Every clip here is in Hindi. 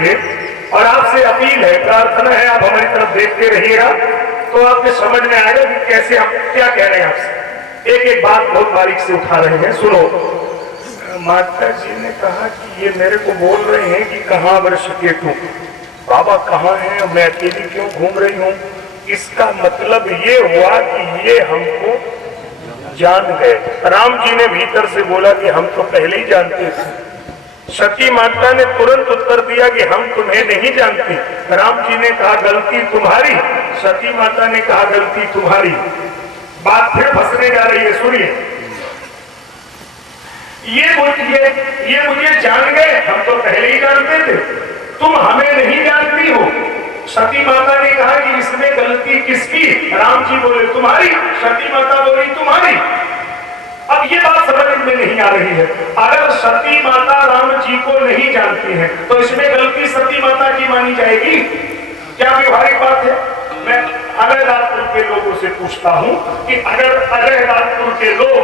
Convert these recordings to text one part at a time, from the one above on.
लीजिए और आपसे अपील है, प्रार्थना है, आप हमारी तरफ देखते रहिएगा तो आपको समझ में आएगा कि कैसे हम क्या कह रहे हैं आपसे। एक एक बात बहुत बारीक से उठा रहे हैं, सुनो। माता जी ने कहा कि ये मेरे को बोल रहे हैं कि कहाँ वर्ष के तू बाबा कहाँ है, मैं अकेली क्यों घूम रही हूँ। इसका मतलब ये हुआ कि ये हमको जान गए। राम जी ने भीतर से बोला कि हम तो पहले ही जानते थे। सती माता ने तुरंत उत्तर दिया कि हम तुम्हें नहीं जानती। राम जी ने कहा गलती तुम्हारी, सती माता ने कहा गलती तुम्हारी। बात फिर फंसने जा रही है, सुनिए। ये मुझे जान गए, हम तो पहले ही जानते थे, तुम हमें नहीं जानती हो। सती माता ने कहा कि इसमें गलती किसकी? राम जी बोले तुम्हारी, सती माता बोली तुम्हारी। अब ये बात समझ में नहीं आ रही है। अगर सती माता राम जी को नहीं जानती है तो इसमें गलती सती माता की मानी जाएगी? क्या व्यवहारिक बात है? मैं अजयदादपुर के लोगों से पूछता हूं कि अगर अजयदादपुर के लोग,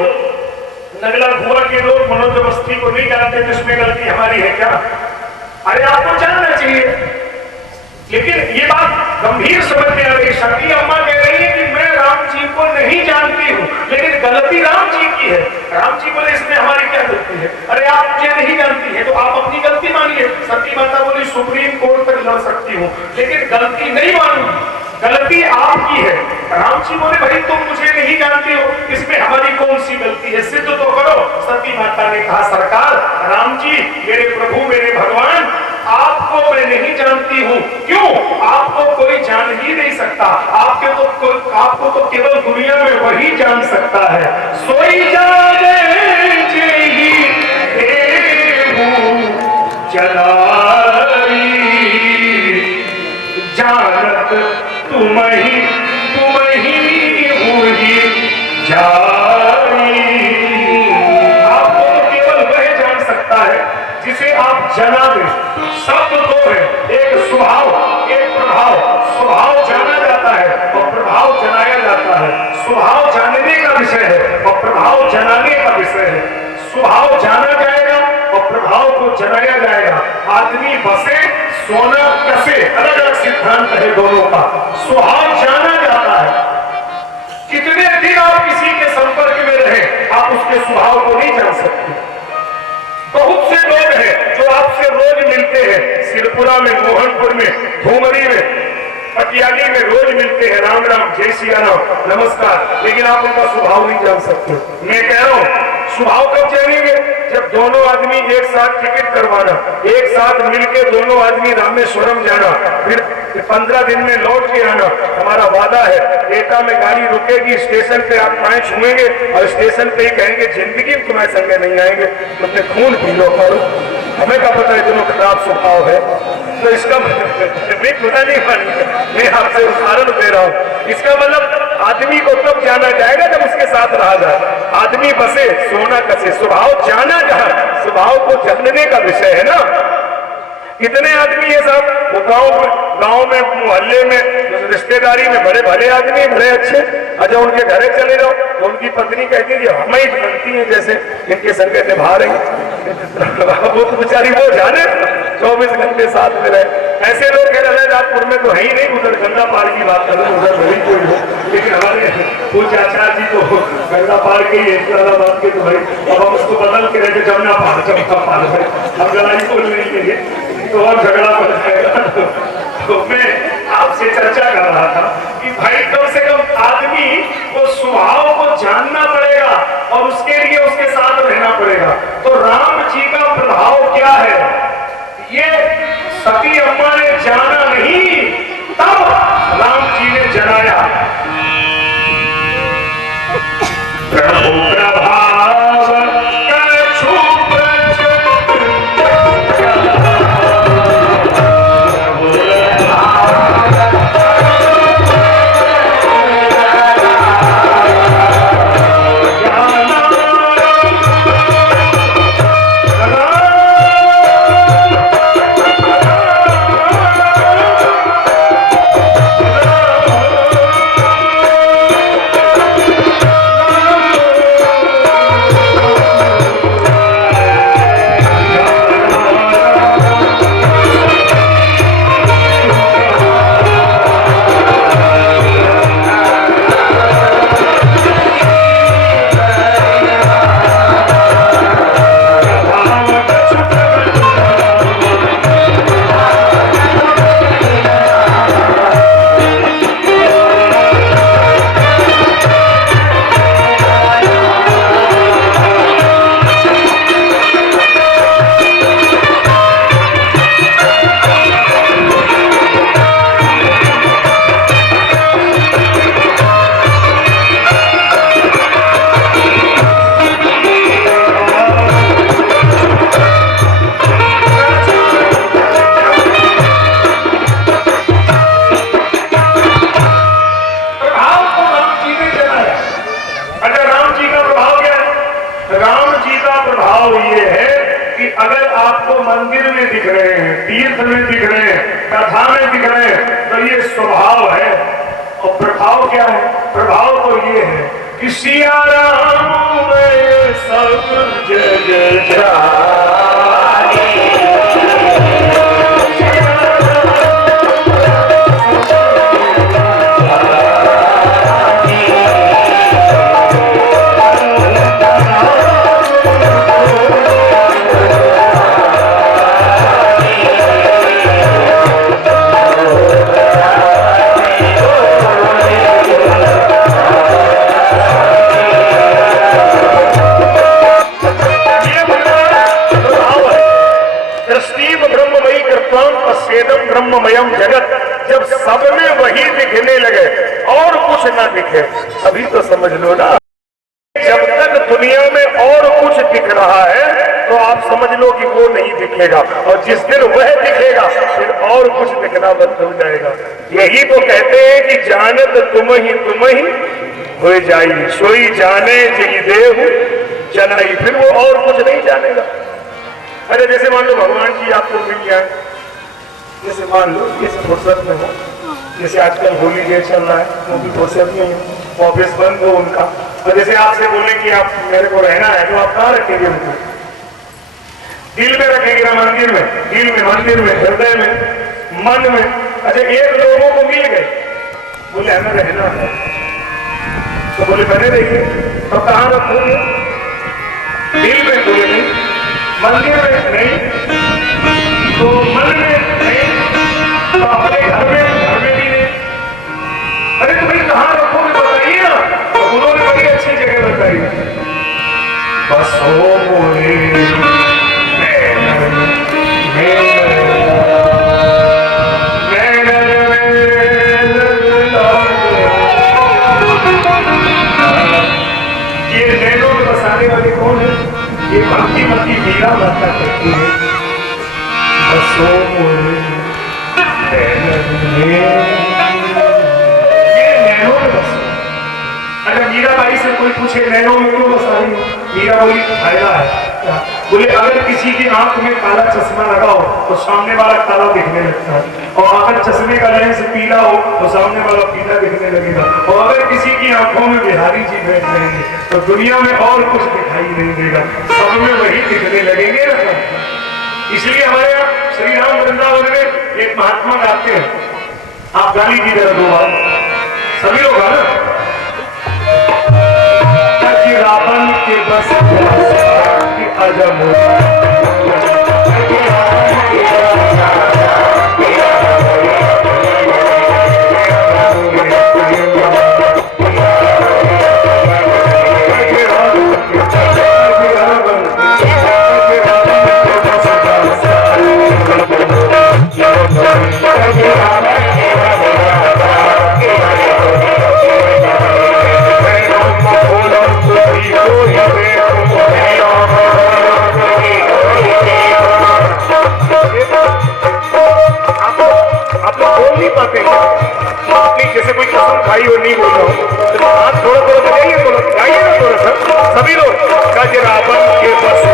नगला भुआ के लोग मनोज अवस्थी को नहीं जानते तो इसमें गलती हमारी है क्या? अरे आपको जानना चाहिए। लेकिन ये बात गंभीर समझ में आ रही। सती अम्मा कह रही है कि मैं राम जी को नहीं जानती हूँ, लेकिन गलती राम जी की है। राम जी बोले इसमें हमारी क्या गलती है? अरे आप मुझे नहीं जानती है तो आप अपनी गलती मानिए। सती माता बोली सुप्रीम कोर्ट तक लड़ सकती हूँ, लेकिन गलती नहीं मानूंगी, गलती आपकी है। राम जी बोले भाई तुम मुझे नहीं जानती हो, इसमें हमारी कौन सी गलती है, सिद्ध तो करो। सती माता ने कहा सरकार, राम जी मेरे प्रभु मेरे भगवान, आपको मैं नहीं जानती हूँ। क्यों? आपको कोई जान ही नहीं सकता। आपको तो केवल दुनिया में वही जान सकता है। सोई जाने जेहि देहु जलाई, जानत तुम ही हुई जाई। आपको तो केवल वह जान सकता है जिसे आप जना दें। शब्द दो है, एक स्वभाव, एक प्रभाव। स्वभाव जाना जाता है और प्रभाव जनाया जाता है। स्वभाव जानने का विषय है और प्रभाव जनाने का विषय है। स्वभाव जाना जाएगा और प्रभाव को जनाया जाएगा। आदमी बसे सोना कसे, अलग अलग सिद्धांत है दोनों का। स्वभाव जाना जाता है। कितने दिन आप किसी के संपर्क में रहे, आप उसके स्वभाव को नहीं जान सकते। बहुत से लोग हैं जो आपसे रोज मिलते हैं, सिरपुरा में, मोहनपुर में, धूमरी में, पटियाली में रोज मिलते हैं, राम राम, जय सिया राम, नमस्कार, लेकिन आप उनका स्वभाव नहीं जान सकते। मैं कह रहा हूं स्वभाव कब जानेंगे? जब दोनों आदमी एक साथ टिकट करवाना, एक साथ मिलकर दोनों आदमी रामेश्वरम जाना, फिर 15 दिन में लौट के आना। हमारा वादा है, एटा में गाड़ी रुकेगी, स्टेशन पे आप पाए छुएंगे और स्टेशन पे ही कहेंगे जिंदगी में तुम्हारे संगे नहीं आएंगे, तुमने खून पी लो करो। हमें क्या पता है दोनों खराब स्वभाव है। तो इसका मैं खुदा नहीं मानी, मैं आपसे उदाहरण दे रहा हूँ। इसका मतलब आदमी को तब जाना जाएगा जब उसके साथ रहा जाए। आदमी बसे सोना कसे, स्वभाव जाना जहां, स्वभाव को जानने का विषय है ना। कितने आदमी है साहब, वो गांव में मोहल्ले में रिश्तेदारी में बड़े भले आदमी, बड़े अच्छे, अच्छा उनके घरे चले जाओ तो उनकी पत्नी कहती है हमें ही जानती है जैसे इनके संगे निभा रही। वो तो बेचारी वो जाने 24 घंटे साथ में रहे। ऐसे लोग कह रहे राजपुर में तो है ही नहीं, उधर गंगा पार की बात कर रहे हैं, उधर भरी कोई हो, लेकिन हमारे कुछ आचार्य जी तो गंगा पार के ही बात के तो भाई अब हम उसको बदल के रहते जमुना पार हम गलाई बोल नहीं लेंगे तो और झगड़ा बढ़ जाएगा। तो मैं आपसे चर्चा कर रहा था कि भाई कम से कम आदमी को स्वभाव को जानना पड़ेगा और उसके लिए उसके साथ रहना पड़ेगा। तो राम जी का प्रभाव क्या है ये सती अम्मा ने जाना नहीं, तब राम जी ने जनाया। प्रभु प्रभाव कछु प्रचंड दिखाने दिख रहे हैं, तो ये स्वभाव है। और प्रभाव क्या है? प्रभाव तो ये है कि सिया राम में सब जग जानी। ब्रह्ममयम जगत, जब सब में वही दिखने लगे और कुछ ना दिखे, अभी तो समझ लो ना। जब तक दुनिया में और कुछ दिख रहा है तो आप समझ लो कि वो नहीं दिखेगा, और जिस दिन वह दिखेगा फिर और कुछ दिखना बंद हो जाएगा। यही तो कहते हैं कि जानत तुम ही हो जाई, सोई जाने जिही देहु जनाई, फिर वो और कुछ नहीं जानेगा। अरे जैसे मान लो भगवान जी आपको मिल जाए, जैसे मान लो जैसे फुर्सत में हो, जैसे आजकल होली डे चल रहा है, वो भी फुर्सत में हो, ऑफिस बंद हो उनका, और जैसे आपसे बोले कि आप मेरे को रहना है, तो आप कहाँ रखेंगे उनको? दिल में रखेंगे ना मंदिर में? दिल में, मंदिर में, हृदय में, मन में। अच्छा एक लोगों को मिल गए, बोले हमें रहना है, तो बोले बने रहिए, तो कहाँ रखोगे? दिल में? बोले नहीं। मंदिर में? नहीं। तो मन में? नहीं। तो अपने घर में भी नहीं। अरे तो भाई कहाँ रखोगे बताइए ना। तो उन्होंने बड़ी अच्छी जगह बताई, बस हो बोले ये नैनों में बसाने वाले कौन है? ये भक्ति मती मीरा माता कहती है, बसो ये नैनों में बसो। अगर मीराबाई से कोई पूछे नैनों में क्यों बसा रही हो, मीरा बोली फायदा है। बोले अगर किसी की आंख में काला चश्मा लगा हो तो सामने वाला काला दिखने लगता है, और अगर चश्मे का लेंस पीला हो तो सामने वाला पीला दिखने लगेगा, और अगर किसी की आंखों में बिहारी जी बैठ जाएंगे तो दुनिया में और कुछ दिखाई नहीं देगा, सब में वही दिखने लगेंगे ना। इसलिए हमारे यहाँ श्री राम वृंदावन में एक महात्मा गाते हैं, आप गाली की तरह दो बार सभी लोग गाना, रावण के बस अजम जैसे कोई कसम खाई हो नहीं बोल रहा हो, तो हाथ थोड़ा थोड़ा बजाइए, थोड़ा गाइए ना थोड़ा सा सभी लोग। गज रावण के बस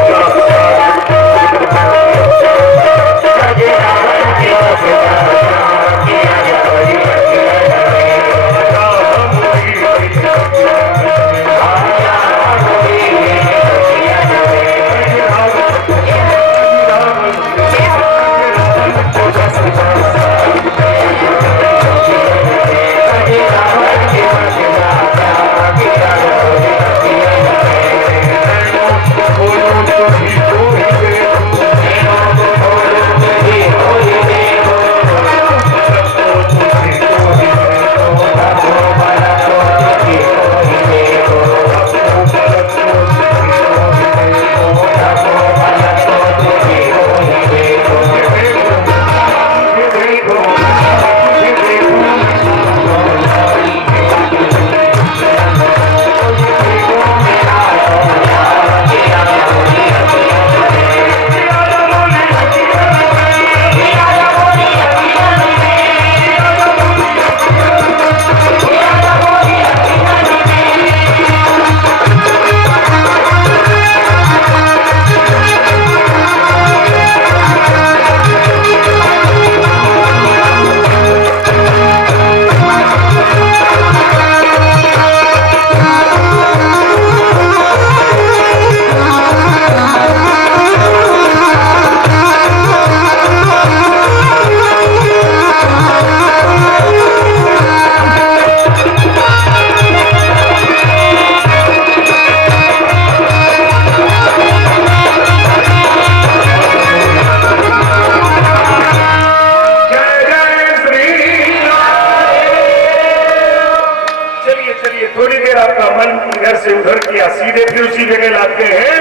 किया, सीधे फिर उसी जगह लाते हैं।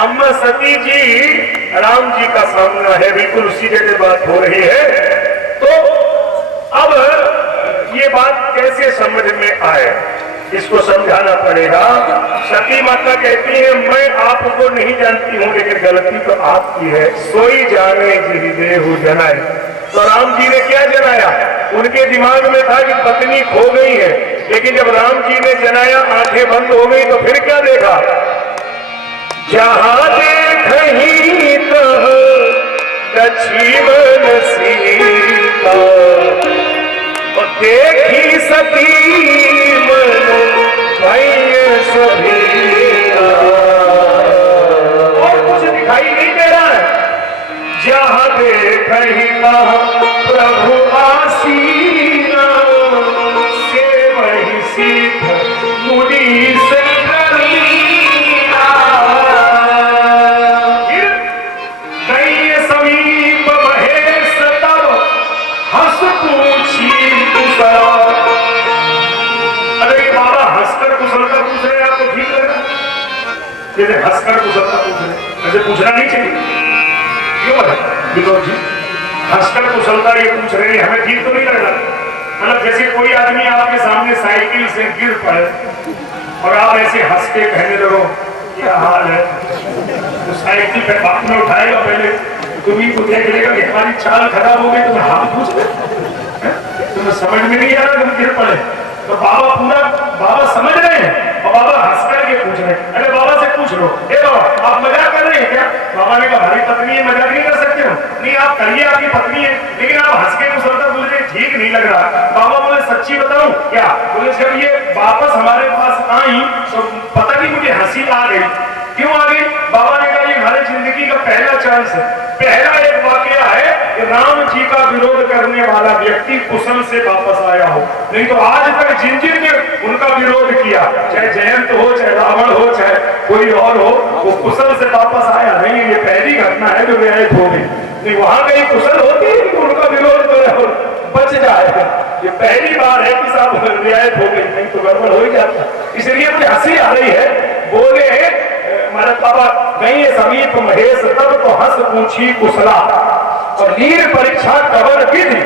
अम्मा सती जी राम जी का सामना है, बिल्कुल उसी जगह बात हो रही है। तो अब ये बात कैसे समझ में आए, इसको समझाना पड़ेगा। सती माता कहती है मैं आपको नहीं जानती हूँ, लेकिन गलती तो आपकी है। सोई जाने जी देहु जनाए। तो राम जी ने क्या जनाया? उनके दिमाग में था कि पत्नी खो गई है, लेकिन जब राम जी ने जनाया आंखें बंद हो गई, तो फिर क्या देखा? जहां देखही तो लक्ष्मण सीता, देखी सती मन भय सभी, और कुछ दिखाई नहीं दे रहा है। जहां देखही प्रभु आसीना, से वही सीध मुड़ी से समीप महेश तब हंस पूछी कुशल। अरे बाबा हंसकर कुशलता पूछ रहे हैं, आपको ठीक लग रहा है? जैसे हंसकर कुशलता पूछ रहे, ऐसे पूछना नहीं चाहिए। क्यों है विनोद जी हंसकर कुशलता ये पूछ रहे हैं, हमें ठीक तो नहीं लग रहा? मतलब जैसे कोई आदमी आपके सामने साइकिल से गिर पड़े और आप ऐसे हंस के कहने लगो क्या हाल है, तो साइकिल पे बात में उठाएगा, पहले तुम्ही को देख लेगा कि हमारी चाल खराब हो गई, तुम्हें हाथ पूछ ले, तुम्हें समझ में नहीं आ रहा तुम गिर पड़े। तो बाबा पूरा बाबा समझ रहे हैं और बाबा हंस करके पूछ रहे हैं। अरे बाबा से पूछ लो, ए बाबा आप मजाक कर रहे हैं क्या? बाबा ने कहा हमारी पत्नी है, मजाक नहीं कर सकते हो। नहीं आप करिए, आपकी पत्नी है, लेकिन आप हंस के कुशलता पूछ रहे, ठीक नहीं लग रहा। बाबा बोले सच्ची बताऊं क्या? बोले जब ये वापस हमारे पास आई तो पता नहीं मुझे हंसी आ गई। क्यों आ गई? बाबा ने कहा ये हमारी जिंदगी का पहला चांस है, पहला एक वाकया है कि राम जी का विरोध करने वाला व्यक्ति कुशल से वापस आया हो। नहीं तो आज तक जिन जिन ने उनका विरोध किया, चाहे जयंत हो, चाहे रावण हो, चाहे कोई और हो, वो कुशल से वापस आया नहीं। ये पहली घटना है जो रियायत हो गई। नहीं वहां कहीं कुशल होती है तो उनका विरोध बच जाएगा। ये पहली बार है कि साहब रियायत हो गई, नहीं तो गड़बड़ हो ही जाता। इसलिए मुझे हंसी आ रही है। बोले महाराज बाबा गई समीप महेश तब तो हंस पूछी कुशला, और लीन परीक्षा कवर विधि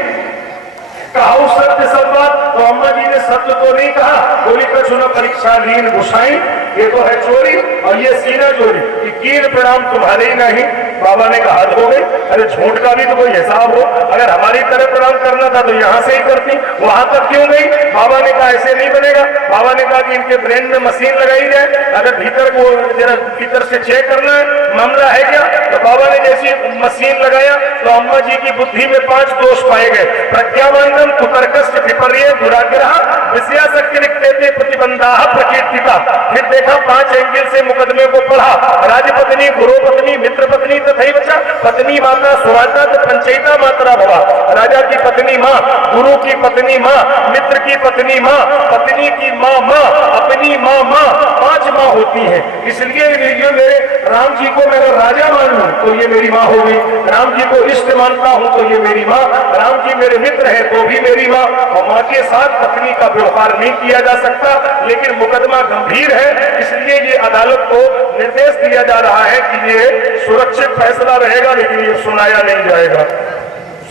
कहा सत्य सब बात। तो अम्मा जी ने सत्य तो नहीं कहा, बोली कछुना परीक्षा लीन घुसाई, ये तो है चोरी और ये सीना चोरी, कि कीन प्रणाम तुम्हारे ही नहीं। बाबा ने कहा हो गई, अरे झूठ का भी तो कोई हिसाब हो, अगर हमारी तरह प्रणाम करना था तो यहाँ से ही करती, वहां तक क्यों गई? बाबा ने कहा ऐसे नहीं बनेगा। बाबा ने कहा कि इनके ब्रेन में मशीन लगाई जाए, अगर भीतर को जरा भीतर से चेक करना है मामला है क्या। तो बाबा ने जैसी मशीन लगाया तो अम्मा जी की बुद्धि में 5 दोष पाए गए। प्रज्ञावंतम कुतर्कस्य विपर्य दुराग्रह विषयासक्ति निकटे प्रतिबंधा प्रकीर्तिता। फिर देखा 5 एंगल से मुकदमे को पढ़ा। राजपत्नी, गुरु पत्नी, मित्र पत्नी तथा पत्नी माता सुवाता पंचयिता मात्रा भवा। राजा की पत्नी माँ, गुरु की पत्नी माँ, मित्र की पत्नी माँ, पत्नी की माँ माँ, अपनी माँ माँ, 5 माँ होती है। इसलिए मेरे राम जी को मैं अगर राजा मानूं तो ये मेरी माँ होगी, राम जी को इष्ट मानता हूँ तो ये मेरी माँ, राम जी मेरे मित्र है तो भी मेरी माँ। और माँ के साथ पत्नी का व्यवहार नहीं किया जा सकता, लेकिन मुकदमा गंभीर है, इसलिए ये अदालत को निर्देश दिया जा रहा है कि ये सुरक्षित फैसला रहेगा, लेकिन ये सुनाया नहीं जाएगा।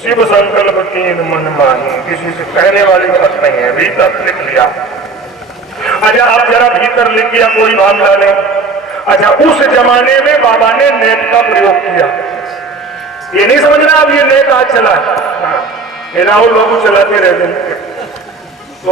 शिव संकल्प 3 मन मानी, किसी से कहने वाली बात नहीं है। भीतर लिख लिया। अच्छा आप जरा भीतर लिख लिया, कोई मामला नहीं। अच्छा उस जमाने में बाबा ने नेट का प्रयोग किया, ये नहीं समझना अब ये नेट आज चला है, लोग चलाते रहते तो